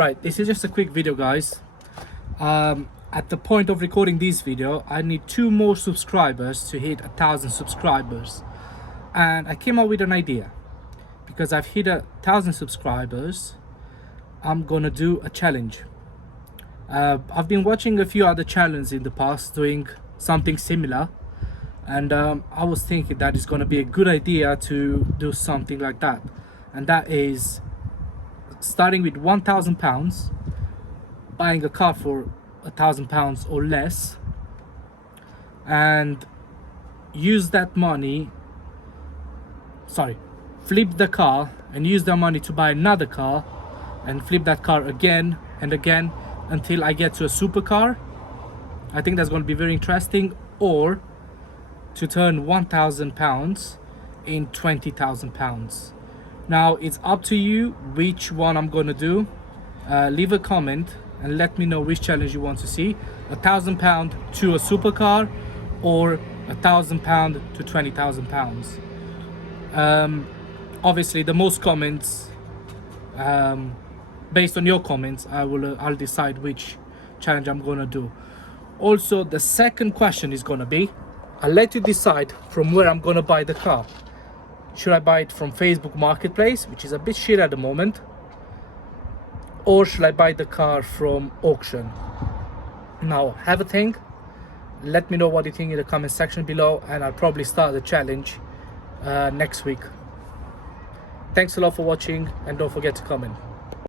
Right, this is just a quick video, guys. At the point of recording this video, I need 2 more subscribers to hit 1,000 subscribers, and I came up with an idea. Because I've hit 1,000 subscribers, I'm gonna do a challenge. I've been watching a few other challenges in the past doing something similar, and I was thinking that it's gonna be a good idea to do something like that, and that is starting with £1,000, buying a car for £1,000 or less, and use that money, flip the car and use that money to buy another car, and flip that car again and again until I get to a supercar. I think that's going to be very interesting. Or to turn £1,000 in £20,000. Now it's up to you which one I'm going to do. Leave a comment and let me know which challenge you want to see: £1,000 to a supercar, or £1,000 to £20,000. Obviously the most comments, based on your comments, I'll decide which challenge I'm gonna do. Also, the second question is gonna be, I'll let you decide from where I'm gonna buy the car. Should I buy it from Facebook Marketplace, which is a bit shit at the moment, or should I buy the car from auction? Now have a think, let me know what you think in the comment section below, and I'll probably start the challenge next week. Thanks a lot for watching, and don't forget to comment.